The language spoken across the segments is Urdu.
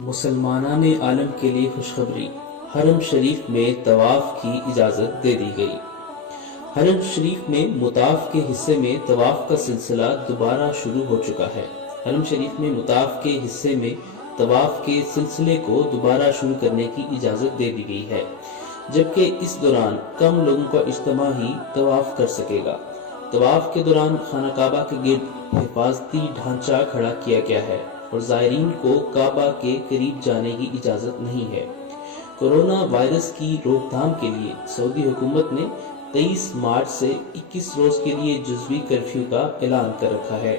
مسلمانان عالم کے لیے خوشخبری، حرم شریف میں طواف کی اجازت دے دی گئی۔ حرم شریف میں مطاف کے حصے میں طواف کا سلسلہ دوبارہ شروع ہو چکا ہے۔ حرم شریف میں مطاف کے حصے میں طواف کے سلسلے کو دوبارہ شروع کرنے کی اجازت دے دی گئی ہے، جبکہ اس دوران کم لوگوں کا اجتماع ہی طواف کر سکے گا۔ طواف کے دوران خانہ کعبہ کے گرد حفاظتی ڈھانچہ کھڑا کیا گیا ہے اور زائرین کو کعبہ کے قریب جانے کی اجازت نہیں ہے۔ کورونا وائرس کی روک تھام کے لیے سعودی حکومت نے 23 مارچ سے 21 روز کے لیے جزوی کرفیو کا اعلان کر رکھا ہے۔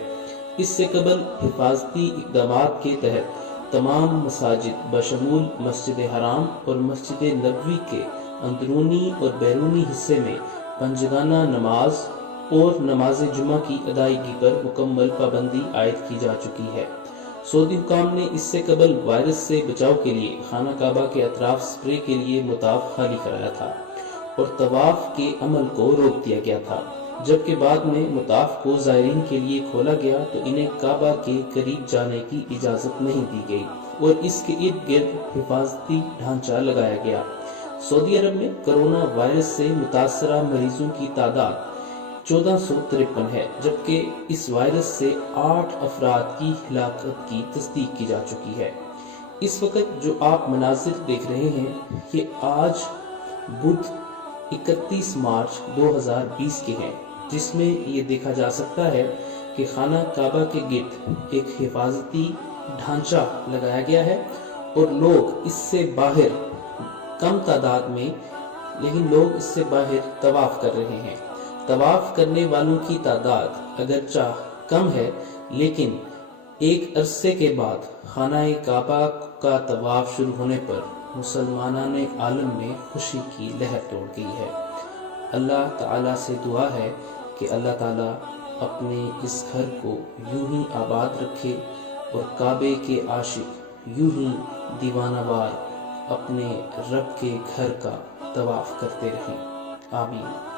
اس سے قبل حفاظتی اقدامات کے تحت تمام مساجد بشمول مسجد حرام اور مسجد نبوی کے اندرونی اور بیرونی حصے میں پنجگانہ نماز اور نماز جمعہ کی ادائیگی پر مکمل پابندی عائد کی جا چکی ہے۔ سعودی حکام نے اس سے قبل وائرس سے بچاؤ کے لیے خانہ کعبہ کے اطراف سپرے کے لیے مطاف خالی کرایا تھا اور طواف کے عمل کو روک دیا گیا تھا، جبکہ بعد میں مطاف کو زائرین کے لیے کھولا گیا تو انہیں کعبہ کے قریب جانے کی اجازت نہیں دی گئی اور اس کے ارد گرد حفاظتی ڈھانچہ لگایا گیا۔ سعودی عرب میں کرونا وائرس سے متاثرہ مریضوں کی تعداد 1453 ہے، جبکہ اس وائرس سے 8 افراد کی ہلاکت کی تصدیق کی جا چکی ہے۔ اس وقت جو آپ مناظر دیکھ رہے ہیں یہ آج بدھ 31 مارچ 2020 کے ہیں، جس میں یہ دیکھا جا سکتا ہے کہ خانہ کعبہ کے گرد ایک حفاظتی ڈھانچہ لگایا گیا ہے اور لوگ اس سے باہر کم تعداد میں لیکن لوگ اس سے باہر طواف کر رہے ہیں۔ طواف کرنے والوں کی تعداد اگرچہ کم ہے، لیکن ایک عرصے کے بعد خانہ کعبہ کا طواف شروع ہونے پر مسلمانان عالم میں خوشی کی لہر دوڑ گئی ہے۔ اللہ تعالیٰ سے دعا ہے کہ اللہ تعالیٰ اپنے اس گھر کو یوں ہی آباد رکھے اور کعبے کے عاشق یوں ہی دیوانہ وار اپنے رب کے گھر کا طواف کرتے رہیں۔ آمین۔